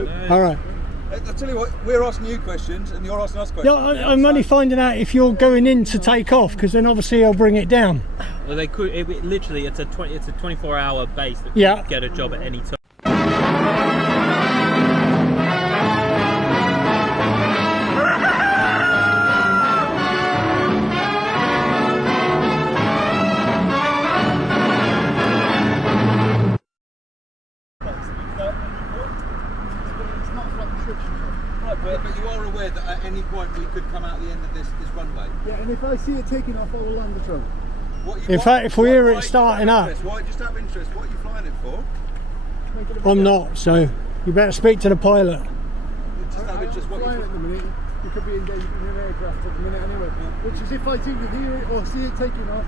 No. All right. I tell you what, we're asking you questions and you're asking us questions. Yeah, I'm only finding out if you're going in to take off, because then obviously I'll bring it down. Well, they could. Literally, it's a 24-hour base that Yeah. could get a job at any time. But you are aware that at any point we could come out the end of this runway? Yeah, and if I see it taking off, I will land the drone. In fact, if we hear it starting up... Just out of interest, what are you flying it for? I'm not, so you better speak to the pilot. Just out of interest, what flying you at the minute. You could be engaged in an aircraft at the minute anyway. Which is if I do hear it or see it taking off,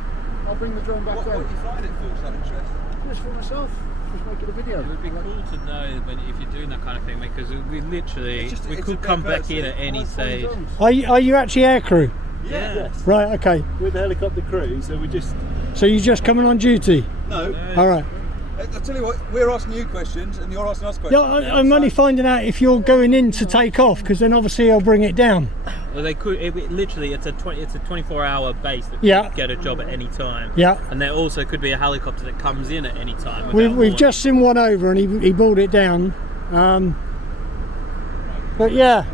I'll bring the drone back down. What are you flying it for, just out of interest? Just for myself. Just making a video. It would be cool to know if you're doing that kind of thing, because we literally we could come back in at any stage. Are you actually aircrew? Yeah. Yes. Right, okay. We're the helicopter crew, so we just... So you're just coming on duty? No. All right. I tell you what, we're asking you questions and you're asking us questions. Yeah, I'm only finding out if you're going in to take off, because then obviously I'll bring it down. Well, they could. Literally, it's a 24-hour base that Yeah. could get a job at any time. Yeah. And there also could be a helicopter that comes in at any time. We've just seen one over and he brought it down. But yeah.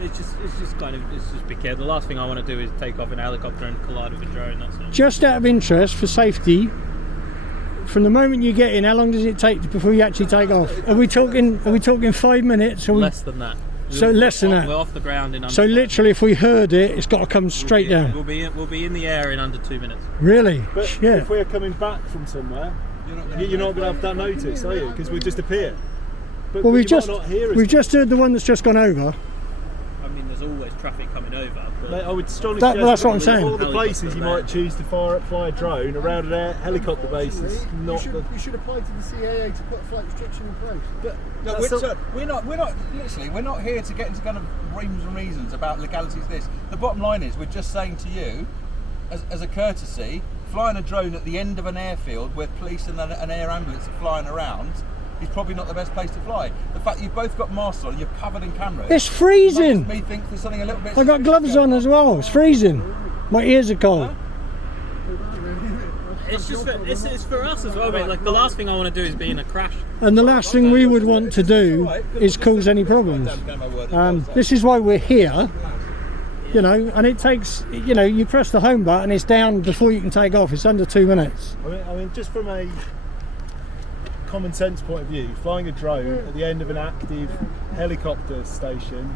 It's just be careful. The last thing I want to do is take off in a helicopter and collide with a drone. That's all. Just out of interest, for safety, from the moment you get in, how long does it take before you actually take off? Are we talking 5 minutes? Or Less than that. So less than that. We're off the ground in under. So literally, if we heard it, it's got to come straight down. We'll be in the air in under 2 minutes. Really? But Shit. if we're coming back from somewhere, you're not going to have that notice, are you? Because we just appear. But Well, you we've just might not hear us. just heard the one that's just gone over. I mean, there's always traffic coming over. But Mate, I would strongly That's suggest what I'm saying. all the places you might choose to fly a drone around an helicopter base is not you should apply to the CAA to put a flight restriction in place. But No, we're not here to get into kind of reams and reasons about legalities of this. The bottom line is, we're just saying to you, as a courtesy, flying a drone at the end of an airfield where police and an air ambulance are flying around is probably not the best place to fly. The fact you've both got masks on, you're covered in cameras. It's freezing. Makes me think there's something a little bit. I got gloves on as well. It's freezing. My ears are cold. it's just it's for us as well, mate. Like, the last thing I want to do is be in a crash. And the last thing we would want to do is cause any problems. This is why we're here. You know, and it takes, you know, you press the home button, it's down before you can take off. It's under 2 minutes. I mean, just from a common sense point of view, flying a drone at the end of an active helicopter station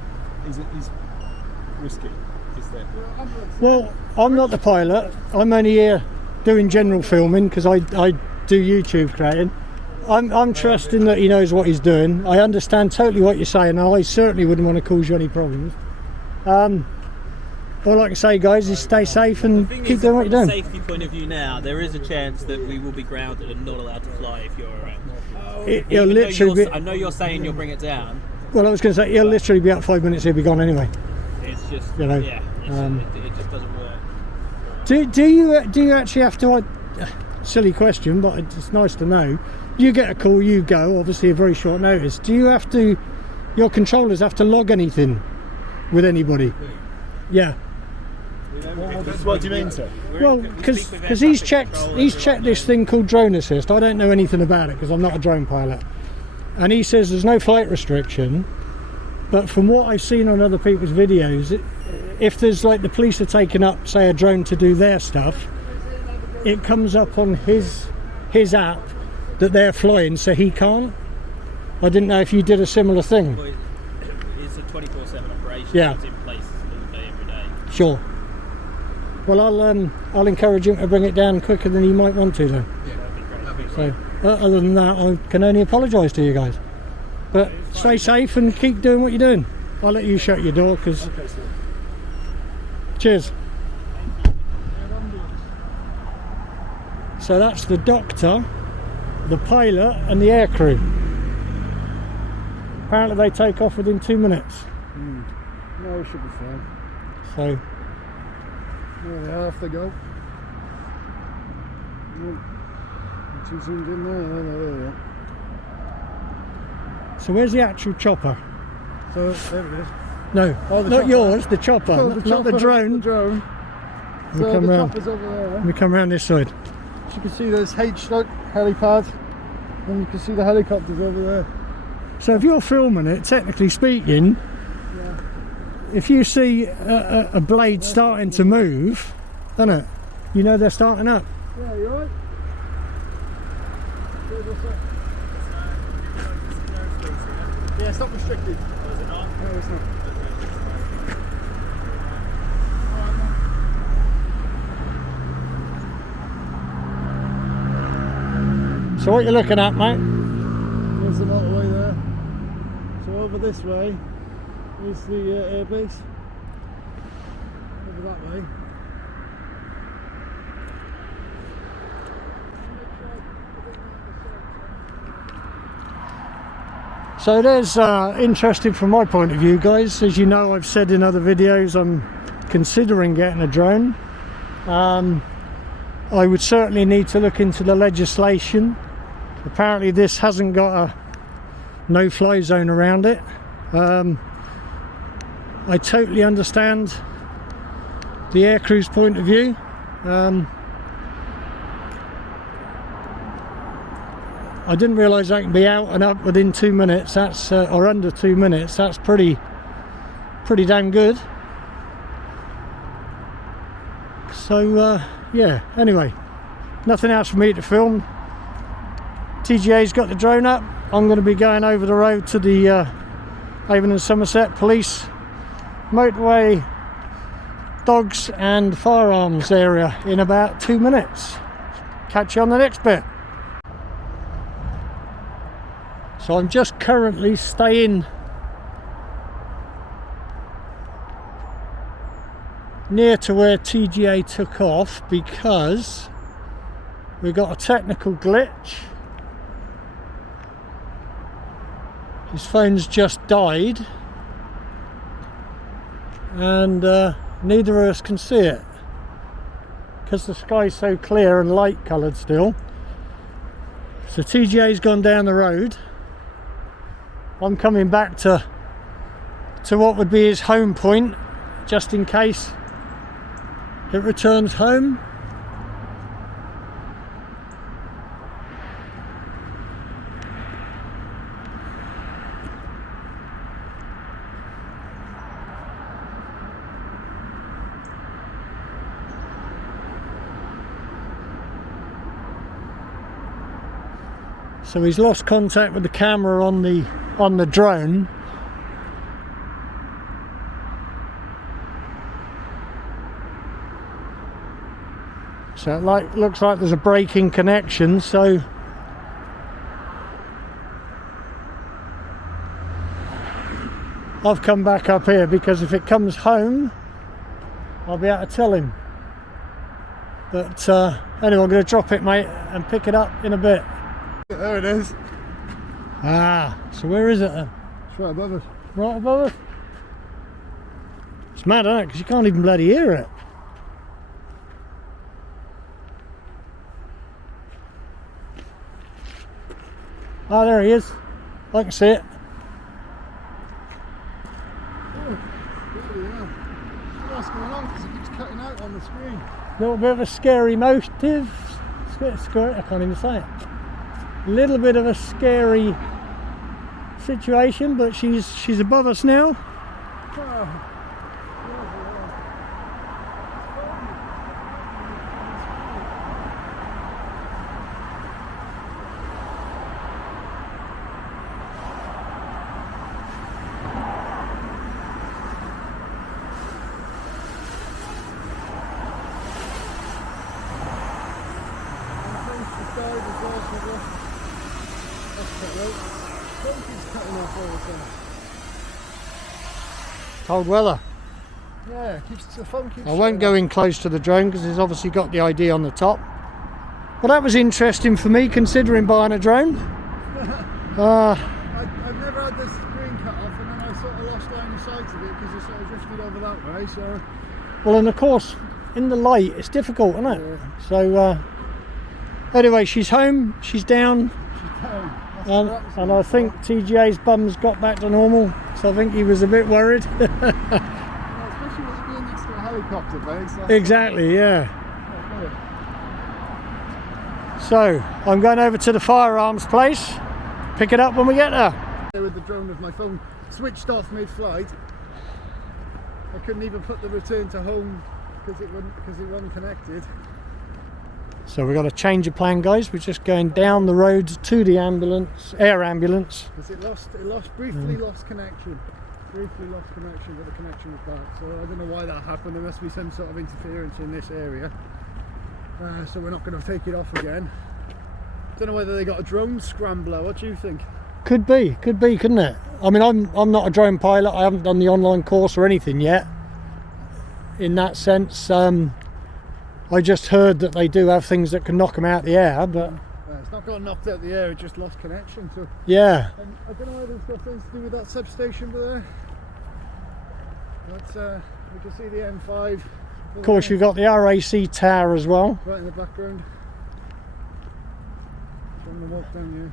is risky, isn't it? Well, I'm not the pilot. I'm only here doing general filming because I do YouTube creating. I'm trusting that he knows what he's doing. I understand totally what you're saying. I certainly wouldn't want to cause you any problems. All I can say, guys, is stay safe and keep doing what you're doing. From a safety point of view now, there is a chance that we will be grounded and not allowed to fly if you're around. It'll literally be... I know you're saying you'll bring it down. Well, I was going to say, he'll literally be out 5 minutes, he'll be gone anyway. It's just, You know, yeah, it just doesn't work. Do you actually have to... silly question, but it's nice to know. You get a call, you go, obviously a very short notice. Do you have to... Your controllers have to log anything with anybody? Yeah. What do you mean, sir? Well, because he's checked this thing called drone assist. I don't know anything about it because I'm not a drone pilot. And he says there's no flight restriction, but from what I've seen on other people's videos, if there's like the police are taking up, say, a drone to do their stuff, it comes up on his app that they're flying, so he can't. I didn't know if you did a similar thing. Well, it's a 24/7 operation. Yeah. It's in place all day, every day. Sure. Well, I'll encourage him to bring it down quicker than he might want to then. So, other than that, I can only apologise to you guys. But stay safe and keep doing what you're doing. I'll let you shut your door because... Okay, sir. Cheers. So that's the doctor, the pilot and the aircrew. Apparently they take off within 2 minutes. No, it should be fine. So... There they are, off they go. Too zoomed in there, there they are. So where's the actual chopper? So there it is. No, Oh, the not chopper. yours, the chopper, Oh, not the drone. The drone. We So come the round. chopper's over there. Let me come round this side. As you can see, there's H-Stock helipad, and you can see the helicopters over there. So if you're filming it, technically speaking, if you see a blade starting to move, doesn't it? You know they're starting up. Yeah, you right? Yeah, it's not restricted. No, it's not. So what you looking at, mate? There's the motorway there. So over this way is the airbase. Over that way. So there's interesting from my point of view, guys. As you know, I've said in other videos, I'm considering getting a drone. I would certainly need to look into the legislation. Apparently this hasn't got a no-fly zone around it. I totally understand the aircrew's point of view. I didn't realise I can be out and up within 2 minutes. That's or under 2 minutes. That's pretty damn good. So yeah. Anyway, nothing else for me to film. TGA's got the drone up. I'm going to be going over the road to the Avon and Somerset Police motorway, dogs and firearms area in about 2 minutes. Catch you on the next bit. So I'm just currently staying near to where TGA took off because we got a technical glitch. His phone's just died and neither of us can see it because the sky's so clear and light coloured still. So TGA's gone down the road. I'm coming back to what would be his home point just in case it returns home. So he's lost contact with the camera on the drone. So it looks like there's a break in connection, so I've come back up here because if it comes home I'll be able to tell him. But anyway, I'm going to drop it, mate, and pick it up in a bit. There it is. Ah, so where is it then? It's right above us. Right above us? It's mad, isn't it? Because you can't even bloody hear it. Ah, there he is. I can see it. What's going on? Because it keeps cutting out on the screen. Little bit of a scary motive. Scary, I can't even say it. A little bit of a scary situation, but she's above us now. Cold weather. Yeah, the phone keeps I won't go in close to the drone because it's obviously got the ID on the top. Well, that was interesting for me considering buying a drone. I've never had this screen cut off, and then I sort of lost line of sight of it because it sort of drifted over that way. So, well, and of course, in the light, it's difficult, isn't it? Yeah. So, anyway, she's home. She's down. she's down. and I think TGA's bum's got back to normal, so I think he was a bit worried. Especially when you're being next to a helicopter base. Exactly, yeah. So, I'm going over to the firearms place, pick it up when we get there. With the drone with my phone switched off mid-flight, I couldn't even put the return to home because it wasn't connected. So we've got to change of plan, guys. We're just going down the road to the ambulance, air ambulance. Because it briefly lost connection. Briefly lost connection, but the connection was back. So I don't know why that happened. There must be some sort of interference in this area. So we're not going to take it off again. Don't know whether they got a drone scrambler. What do you think? Could be, couldn't it? I mean, I'm not a drone pilot. I haven't done the online course or anything yet. In that sense, I just heard that they do have things that can knock them out the air, but it's not got knocked out the air. It just lost connection. So yeah. I don't know whether it's got things to do with that substation over there. But we can see the M5. Of course, you've got the RAC tower as well. Right in the background. I'm going to walk down here.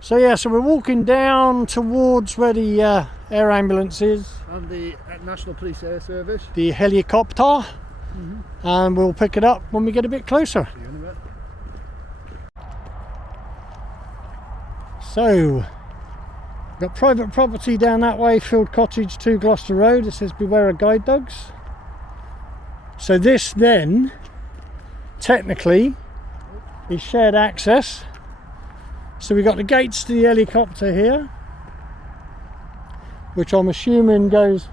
So yeah, so we're walking down towards where the air ambulance is. And the National Police Air Service. The helicopter. And we'll pick it up when we get a bit closer. See you in a bit. So, got private property down that way, Field Cottage 2 Gloucester Road. It says beware of guide dogs. So this then, technically, is shared access. So we've got the gates to the helicopter here, which I'm assuming goes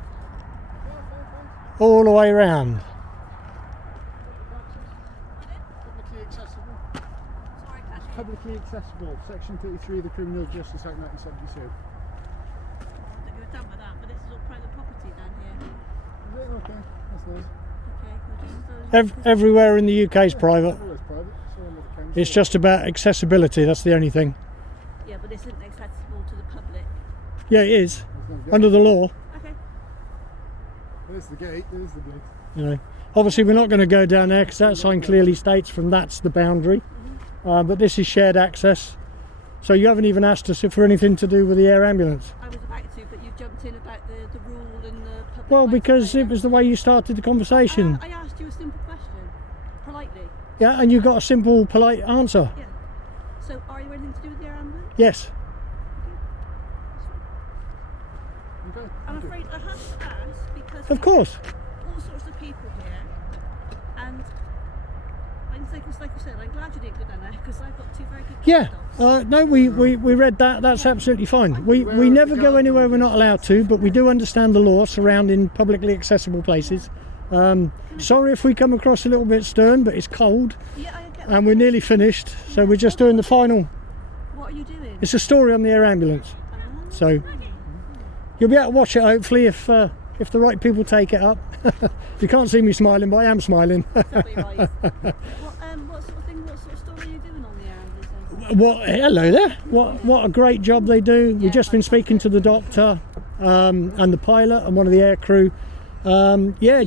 all the way around. Publicly accessible. Publicly accessible. Section 33 of the Criminal Justice Act 1972. You're done with that, but this is all private property down here. Is it? Okay, that's nice. Okay, we'll just Everywhere in the UK is private. All is private. It's all under the council. It's just about accessibility, that's the only thing. yeah, but this isn't accessible to the public. Yeah, it is, There's no gate. under the law. Okay. There's the gate. There's the gate. You know, obviously we're not going to go down there because that sign clearly states from that's the boundary. But this is shared access. So you haven't even asked us if we're anything to do with the air ambulance. I was about to, but you jumped in about the rule and the public. Well, rights because of it was the way you started the conversation. I asked you a simple question, politely. Yeah, and you got a simple, polite answer. Yeah. So, are you anything to do with the air ambulance? Yes. Okay. I'm afraid I have to ask because Of course. all sorts of people here, and like I said, I'm glad you didn't go down there because I've got two very good Yeah. dogs. No, we read that. That's absolutely fine. We never go anywhere we're not allowed to, but we do understand the law surrounding publicly accessible places. Sorry if we come across a little bit stern, but it's cold Yeah, I get and we're nearly finished, so we're just doing the final. What are you doing? It's a story on the air ambulance, so you'll be able to watch it hopefully if the right people take it up. You can't see me smiling, but I am smiling. Exactly right. What sort of story are you doing on the air ambulance then? What? Hello there. What a great job they do. We've just been speaking to the doctor and the pilot and one of the air crew.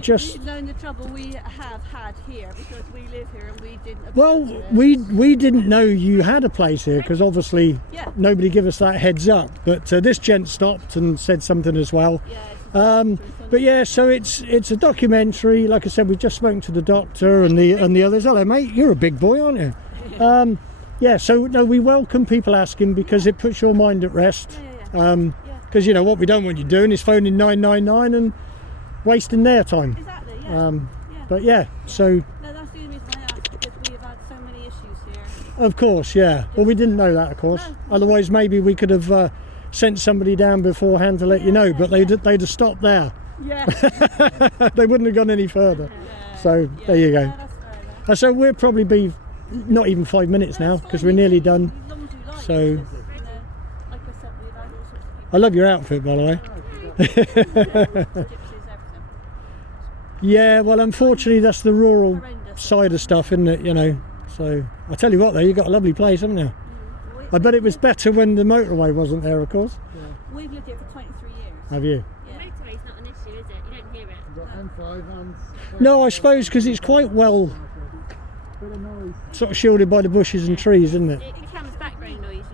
Just Knowing the trouble we have had here because we live here and we didn't. well, we didn't know you had a place here because obviously Yeah. nobody gave us that heads up. But this gent stopped and said something as well. Yeah. But yeah, so it's a documentary. Like I said, we've just spoken to the doctor and the others. Hello, mate. You're a big boy, aren't you? Yeah. So no, we welcome people asking because it puts your mind at rest. Because you know what we don't want you doing is phoning 999 and wasting their time. Exactly. Yeah. But yeah, so No, that's the only reason I asked because we've had so many issues here. of course, yeah. Well, we didn't know that, of course. No. Otherwise, maybe we could have sent somebody down beforehand to let you know. But they'd have stopped there. Yeah. They wouldn't have gone any further. So there you go. Yeah, that's fair enough. So we'll probably be not even 5 minutes now because we're nearly done. As long as you like, So- because, like I said, we've had all sorts of people. I love your outfit, by the way. Gypsies, everything. Yeah, well, unfortunately, that's the rural Horrendous. side of stuff, isn't it? You know. So I tell you what, though, you've got a lovely place, haven't you? I bet it was better when the motorway wasn't there, of course. We've lived here for 23 years. Have you? Yeah. Motorway's not an issue, is it? You don't hear it. We've got M5 and. No, I suppose because it's quite well Bit of noise. sort of shielded by the bushes and trees, isn't it? It comes background noise.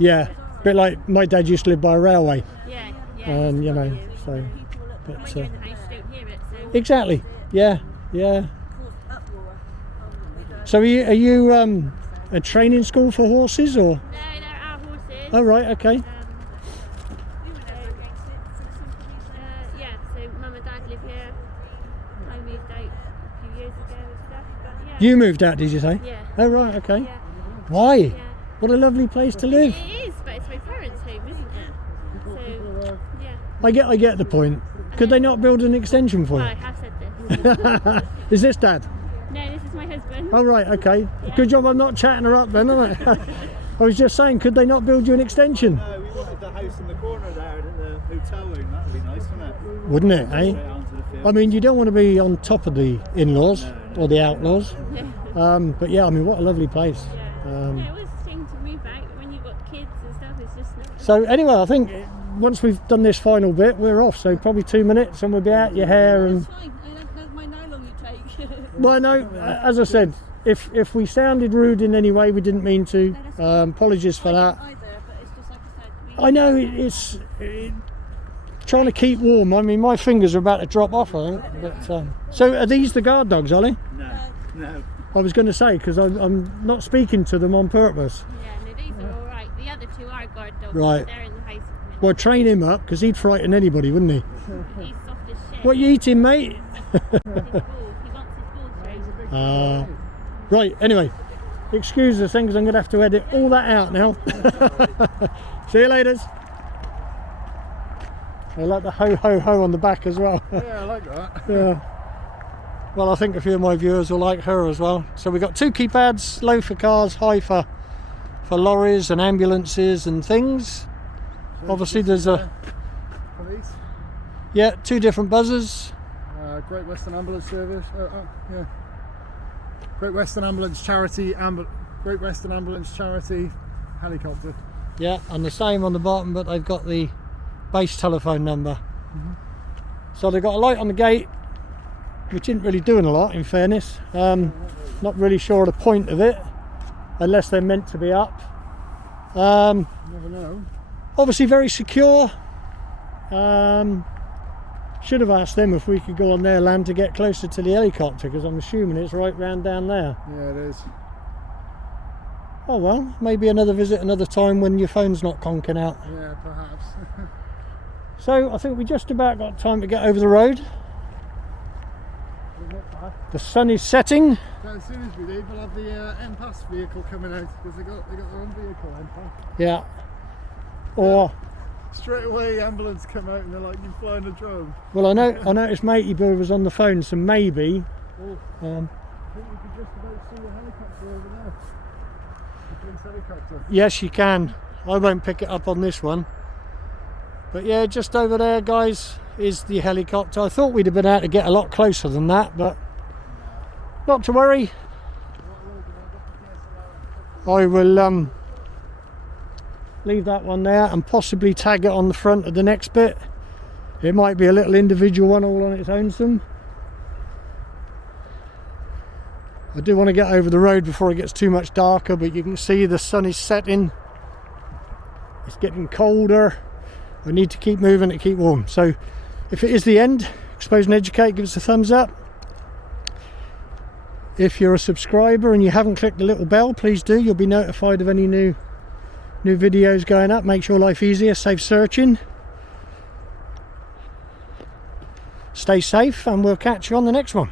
Yeah, a bit like my dad used to live by a railway, Yeah, and you know, so. when But you're in the house, you don't hear it. So exactly. Yeah, yeah. Cause uproar. So are you a training school for horses or? no, they're our horses. Oh right, okay. We were never against it for the simple reason. Yeah, so mum and dad live here. I moved out a few years ago and stuff. But yeah. You moved out, did you say? Yeah. Oh right, okay. Yeah. Why? Yeah. What a lovely place to live. It is, but it's my parents' home, isn't it? So yeah. I get the point. Could they not build an extension for Well, I you? have said this. Is this dad? No, this is my husband. Oh right, okay. Good job I'm not chatting her up then, isn't it? I was just saying, could they not build you an extension? No, we wanted the house in the corner there at the hotel room. That would be nice, wouldn't it? Wouldn't it, Straight eh? onto the field. I mean, you don't want to be on top of the in-laws or the outlaws. But yeah, I mean, what a lovely place. Yeah, it was a thing to move out when you've got kids and stuff. It's just not. So anyway, I think once we've done this final bit, we're off. So probably 2 minutes and we'll be out your hair and... That's fine. I don't mind how long you take. Well, no, as I said, if we sounded rude in any way, we didn't mean to. Apologies for that. Either, but it's just like I said. I know it's trying to keep warm. I mean, my fingers are about to drop off, I think. But, so are these the guard dogs, are they? No. I was going to say, because I'm not speaking to them on purpose. Yeah, no, these are all right. The other two are guard dogs. Right. They're in the house. Well, train him up, because he'd frighten anybody, wouldn't he? He's soft as shit. What you eating, mate? His ball. He wants his ball thrown. Right, anyway, excuse us then, because I'm going to have to edit all that out now. See you later. I like the ho ho ho on the back as well. Yeah, I like that. Yeah. Well, I think a few of my viewers will like her as well. So we've got 2 keypads, low for cars, high for lorries and ambulances and things. Obviously there's a, Police. yeah, 2 different buzzers. Great Western Ambulance Service. Yeah. Great Western Ambulance Charity. Great Western Ambulance Charity helicopter. Yeah, and the same on the bottom, but they've got the base telephone number. So they've got a light on the gate, which isn't really doing a lot in fairness. Not really sure of the point of it, unless they're meant to be up. Never know. Obviously very secure. Should have asked them if we could go on their land to get closer to the helicopter, because I'm assuming it's right round down there. Yeah, it is. Oh well, maybe another visit another time when your phone's not conking out. Yeah, perhaps. So I think we just about got time to get over the road. The sun is setting. But as soon as we leave, we'll have the MPAS vehicle coming out, because they got their own vehicle, MPAS. Yeah. Or Straight away, ambulance come out and they're like, "You're flying a drone." well, I noticed Matey Bill was on the phone, so maybe. I think we could just about see a helicopter over there. The Prince helicopter. Yes, you can. I won't pick it up on this one. But yeah, just over there, guys, is the helicopter. I thought we'd have been able to get a lot closer than that, but not to worry. I will leave that one there and possibly tag it on the front of the next bit. It might be a little individual one all on its own. I do want to get over the road before it gets too much darker, but you can see the sun is setting. It's getting colder. I need to keep moving to keep warm. So if it is the end, Expose and Educate, give us a thumbs up. If you're a subscriber and you haven't clicked the little bell, please do. You'll be notified of any new videos going up. Makes your life easier, safe searching. Stay safe and we'll catch you on the next one.